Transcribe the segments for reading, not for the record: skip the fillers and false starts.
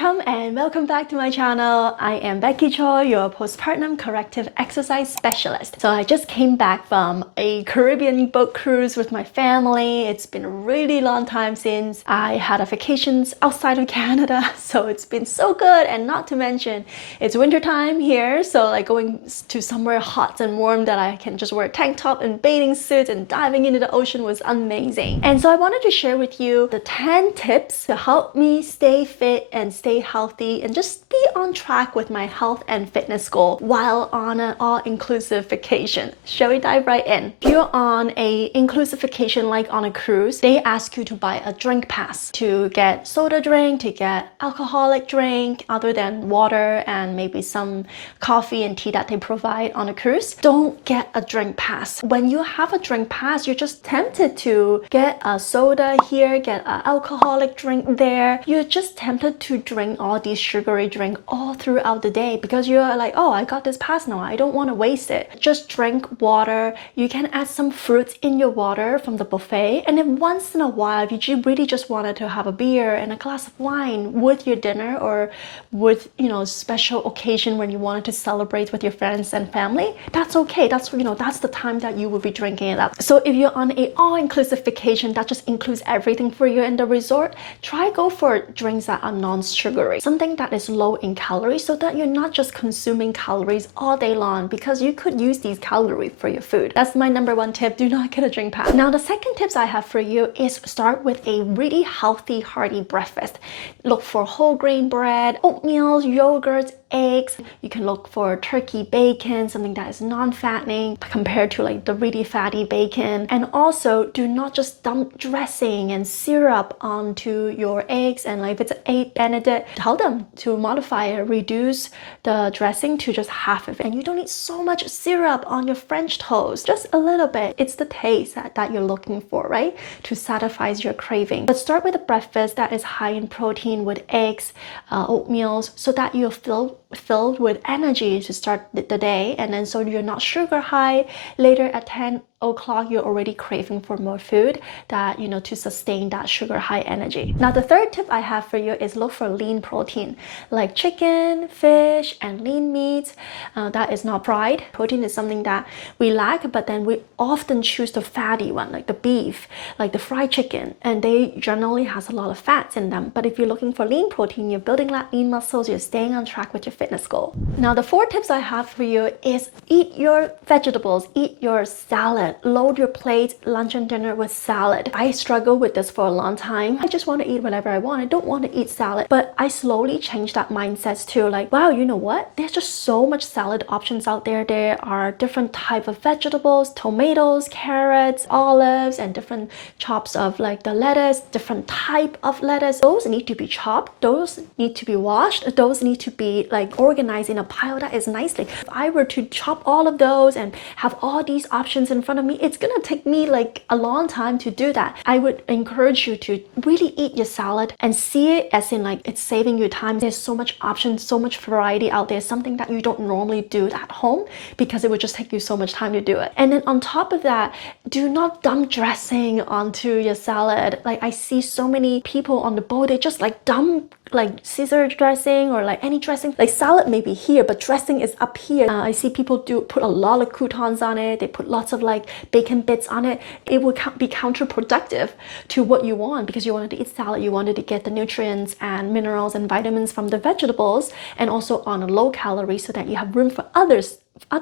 welcome back to my channel. I am Becky Choi, your postpartum corrective exercise specialist. So I just came back from a Caribbean boat cruise with my family. It's been a really long time since I had a vacations outside of Canada, so it's been so good. And not to mention it's winter time here, so like going to somewhere hot and warm that I can just wear a tank top and bathing suit and diving into the ocean was amazing. And so I wanted to share with you the 10 tips to help me stay fit and stay healthy and just be on track with my health and fitness goal while on an all-inclusive vacation. Shall we dive right in? If you're on a inclusive vacation like on a cruise, they ask you to buy a drink pass to get soda drink, to get alcoholic drink other than water and maybe some coffee and tea that they provide on a cruise. Don't get a drink pass. When you have a drink pass, you're just tempted to get a soda here, get an alcoholic drink there. You're just tempted to drink all these sugary drinks all throughout the day because you're like, oh, I got this pass now, I don't want to waste it. Just drink water. You can add some fruits in your water from the buffet, and then once in a while if you really just wanted to have a beer and a glass of wine with your dinner or with special occasion when you wanted to celebrate with your friends and family, that's okay. That's that's the time that you will be drinking it up. So if you're on a all-inclusive vacation that just includes everything for you in the resort, try go for drinks that are non-sugary, something that is low in calories, so that you're not just consuming calories all day long, because you could use these calories for your food. That's my number one tip. Do not get a drink pass. Now the second tips I have for you is start with a really healthy, hearty breakfast. Look for whole grain bread, oatmeal, yogurt, eggs. You can look for turkey bacon, something that is non-fattening compared to like the really fatty bacon. And also do not just dump dressing and syrup onto your eggs. And like if it's an egg benedict, tell them to modify it, reduce the dressing to just half of it. And you don't need so much syrup on your French toast, just a little bit. It's the taste that you're looking for, right? To satisfy your craving. But start with a breakfast that is high in protein with eggs, oatmeal, so that you're filled with energy to start the day, and then so you're not sugar high. Later at 10 o'clock you're already craving for more food that to sustain that sugar high energy. Now the third tip I have for you is look for lean protein like chicken, fish, and lean meats that is not fried. Protein is something that we lack, but then we often choose the fatty one like the beef, like the fried chicken, and they generally has a lot of fats in them. But if you're looking for lean protein, you're building that lean muscles, you're staying on track with your fitness goal. Now the four tips I have for you is eat your vegetables, eat your salad. Load your plate, lunch and dinner with salad. I struggled with this for a long time. I just want to eat whatever I want. I don't want to eat salad. But I slowly changed that mindset to like, wow, you know what? There's just so much salad options out there. There are different type of vegetables, tomatoes, carrots, olives, and different chops of like the lettuce, different type of lettuce. Those need to be chopped. Those need to be washed. Those need to be like organized in a pile that is nicely. If I were to chop all of those and have all these options in front of me, it's gonna take me like a long time to do that. I would encourage you to really eat your salad and see it as in like it's saving you time. There's so much options, so much variety out there, something that you don't normally do at home because it would just take you so much time to do it. And then on top of that, do not dump dressing onto your salad. Like I see so many people on the boat, they just like dump like Caesar dressing or like any dressing. Like salad may be here, but dressing is up here. I see people put a lot of croutons on it. They put lots of like bacon bits on it. It will be counterproductive to what you want, because you wanted to eat salad, you wanted to get the nutrients and minerals and vitamins from the vegetables, and also on a low calorie so that you have room for other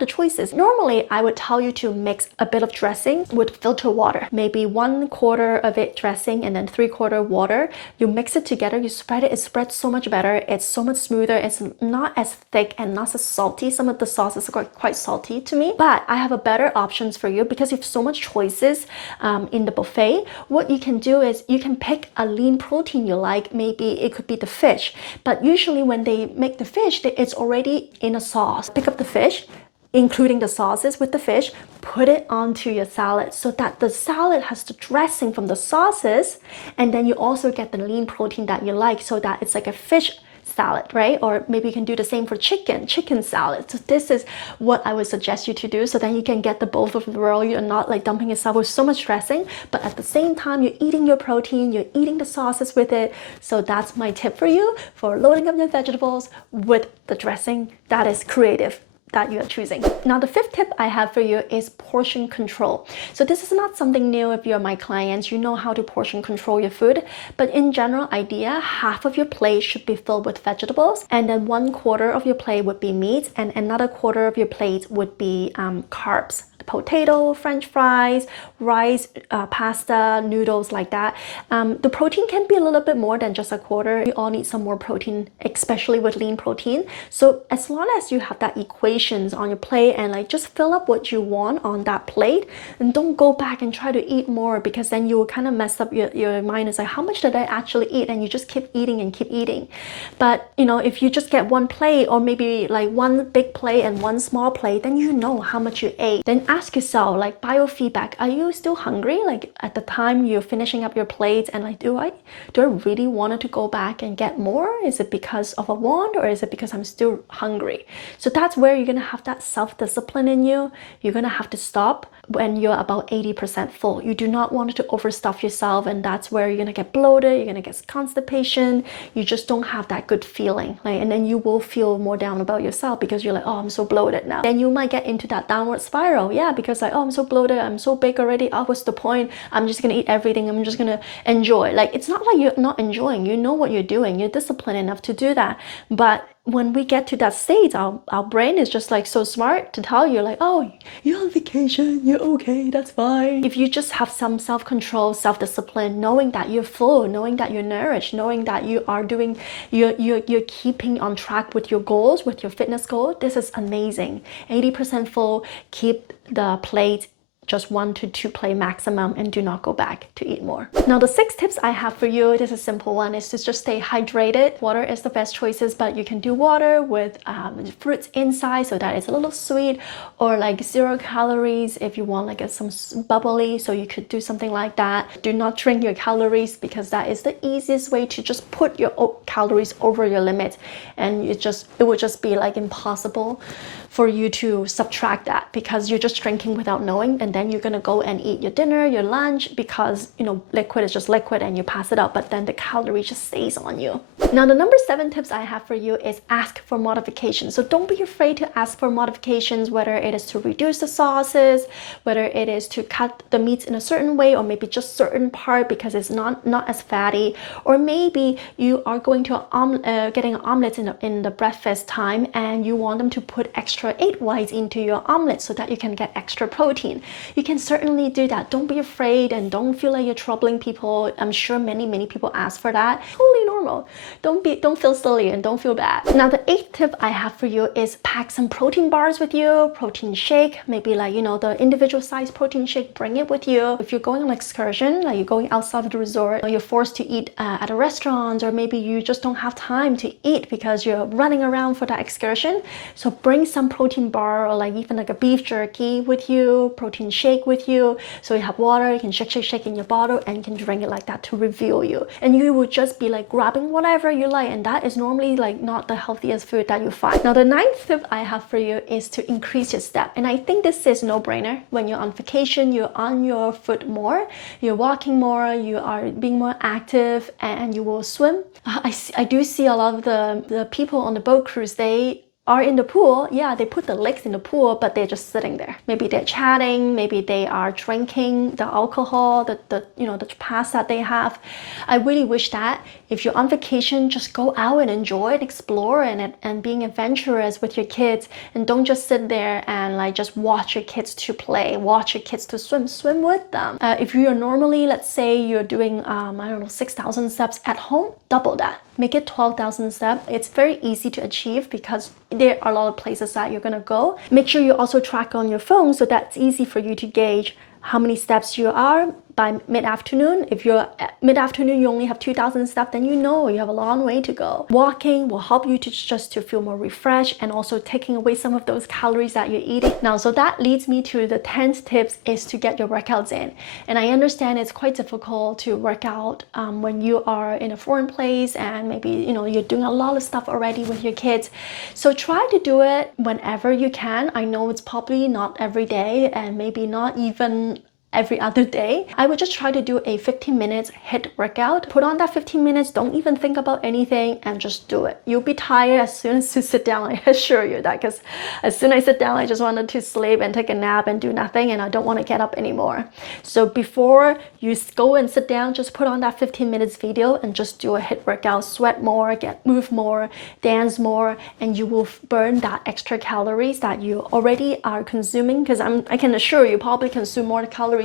choices. Normally, I would tell you to mix a bit of dressing with filtered water, maybe 1/4 of it dressing and then 3/4 water. You mix it together, you spread it, it spreads so much better. It's so much smoother. It's not as thick and not as salty. Some of the sauces are quite salty to me, but I have a better options for you because you have so much choices in the buffet. What you can do is you can pick a lean protein you like. Maybe it could be the fish, but usually when they make the fish, it's already in a sauce. Pick up the fish, including the sauces with the fish, put it onto your salad so that the salad has the dressing from the sauces, and then you also get the lean protein that you like, so that it's like a fish salad, right? Or maybe you can do the same for chicken salad. So this is what I would suggest you to do, so then you can get the both of the world. You're not like dumping yourself with so much dressing, but at the same time you're eating your protein, you're eating the sauces with it. So that's my tip for you for loading up your vegetables with the dressing that is creative that you are choosing. Now the fifth tip I have for you is portion control. So this is not something new. If you're my clients, you know how to portion control your food, but in general idea, half of your plate should be filled with vegetables, and then 1/4 of your plate would be meat, and another 1/4 of your plate would be carbs. Potato, French fries, rice, pasta, noodles, like that. The protein can be a little bit more than just 1/4. We all need some more protein, especially with lean protein. So as long as you have that equations on your plate and like just fill up what you want on that plate, and don't go back and try to eat more, because then you will kind of mess up your mind. It's like, how much did I actually eat? And you just keep eating and keep eating. But you know, if you just get one plate, or maybe like one big plate and one small plate, then you know how much you ate. Then ask yourself, like, biofeedback, are you still hungry? Like at the time you're finishing up your plate, and like, do I really want to go back and get more? Is it because of a want, or is it because I'm still hungry? So that's where you're gonna have that self-discipline in you. You're gonna have to stop when you're about 80% full. You do not want to overstuff yourself, and that's where you're gonna get bloated, you're gonna get constipation, you just don't have that good feeling, like, and then you will feel more down about yourself because you're like, oh, I'm so bloated now. Then you might get into that downward spiral, yeah, because like, oh, I'm so bloated, I'm so big already, oh, what's the point? I'm just gonna eat everything, I'm just gonna enjoy. Like, it's not like you're not enjoying, you know what you're doing, you're disciplined enough to do that. But when we get to that state, our brain is just like so smart to tell you like, oh, you're on vacation, you're okay, that's fine. If you just have some self-control, self-discipline, knowing that you're full, knowing that you're nourished, knowing that you are doing, you're keeping on track with your goals, with your fitness goal, this is amazing. 80% full, keep the plate just 1 to 2 plate maximum, and do not go back to eat more. Now the 6 tips I have for you, this is a simple one, is to just stay hydrated. Water is the best choices, but you can do water with fruits inside, so that it's a little sweet, or like 0 calories if you want like some bubbly, so you could do something like that. Do not drink your calories, because that is the easiest way to just put your calories over your limit, and it would just be like impossible for you to subtract that, because you're just drinking without knowing, and then you're gonna go and eat your dinner, your lunch, because you know liquid is just liquid and you pass it out, but then the calorie just stays on you. Now the number 7 tips I have for you is ask for modifications. So don't be afraid to ask for modifications, whether it is to reduce the sauces, whether it is to cut the meats in a certain way, or maybe just certain part because it's not as fatty, or maybe you are going to getting omelets in the breakfast time, and you want them to put extra egg whites into your omelet so that you can get extra protein. You can certainly do that. Don't be afraid, and don't feel like you're troubling people. I'm sure many people ask for that. Totally normal. Don't feel silly and don't feel bad. Now the 8th tip I have for you is pack some protein bars with you, protein shake, maybe like, you know, the individual size protein shake, bring it with you. If you're going on an excursion, like you're going outside of the resort, or you're forced to eat at a restaurant, or maybe you just don't have time to eat because you're running around for that excursion, so bring some protein bar, or like even like a beef jerky with you, protein shake with you, so you have water, you can shake in your bottle, and you can drink it like that to refuel you. And you would just be like grabbing whatever you like, and that is normally like not the healthiest food that you find. Now the 9th tip I have for you is to increase your step, and I think this is no-brainer. When you're on vacation, you're on your foot more, you're walking more, you are being more active, and you will swim. I do see a lot of the people on the boat cruise, they are in the pool, yeah, they put the legs in the pool, but they're just sitting there. Maybe they're chatting, maybe they are drinking the alcohol, the past that they have. I really wish that if you're on vacation, just go out and enjoy and explore and being adventurous with your kids, and don't just sit there and like just watch your kids to play, watch your kids to swim with them. If you are normally, let's say you're doing I don't know, 6,000 steps at home, double that. Make it 12,000 steps. It's very easy to achieve because there are a lot of places that you're gonna go. Make sure you also track on your phone, so that's easy for you to gauge how many steps you are by mid-afternoon. If you're at mid-afternoon, you only have 2,000 steps, then you know you have a long way to go. Walking will help you to just to feel more refreshed and also taking away some of those calories that you're eating. Now, so that leads me to the 10th tips is to get your workouts in. And I understand it's quite difficult to work out when you are in a foreign place and maybe, you know, you're doing a lot of stuff already with your kids. So try to do it whenever you can. I know it's probably not every day and maybe not even every other day. I would just try to do a 15 minutes HIIT workout. Put on that 15 minutes, don't even think about anything and just do it. You'll be tired as soon as you sit down, I assure you that, because as soon as I sit down, I just wanted to sleep and take a nap and do nothing, and I don't want to get up anymore. So before you go and sit down, just put on that 15 minutes video and just do a HIIT workout. Sweat more, move more, dance more, and you will burn that extra calories that you already are consuming, because I can assure you probably consume more calories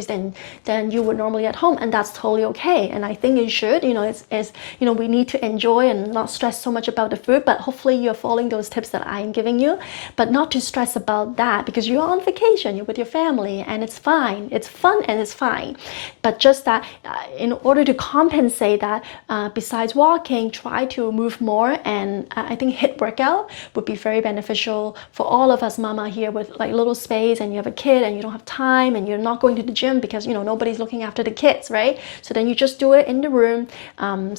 than you would normally at home, and that's totally okay. And I think you should, you know, it's you know, we need to enjoy and not stress so much about the food, but hopefully you're following those tips that I'm giving you, but not to stress about that, because you're on vacation, you're with your family, and it's fine, it's fun and it's fine. But just that in order to compensate that, besides walking, try to move more. And I think HIIT workout would be very beneficial for all of us mama here with like little space, and you have a kid and you don't have time and you're not going to the gym because, you know, nobody's looking after the kids, right? So then you just do it in the room,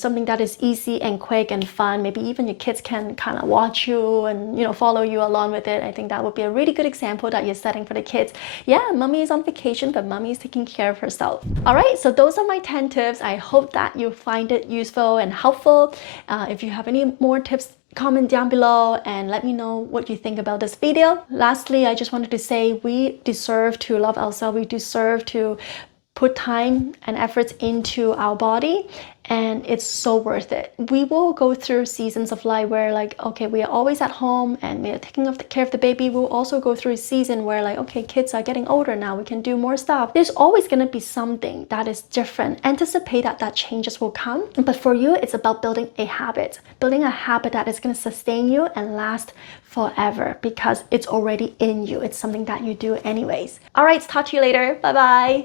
something that is easy and quick and fun. Maybe even your kids can kind of watch you and, you know, follow you along with it. I think that would be a really good example that you're setting for the kids. Yeah, mommy is on vacation, but mommy is taking care of herself. All right, so those are my 10 tips. I hope that you find it useful and helpful. If you have any more tips, comment down below and let me know what you think about this video. Lastly, I just wanted to say we deserve to love ourselves. We deserve to put time and efforts into our body, and it's so worth it. We will go through seasons of life where like, okay, we are always at home and we are taking care of the baby. We'll also go through a season where like, okay, kids are getting older now, we can do more stuff. There's always gonna be something that is different. Anticipate that changes will come. But for you, it's about building a habit that is gonna sustain you and last forever, because it's already in you. It's something that you do anyways. All right, talk to you later. Bye-bye.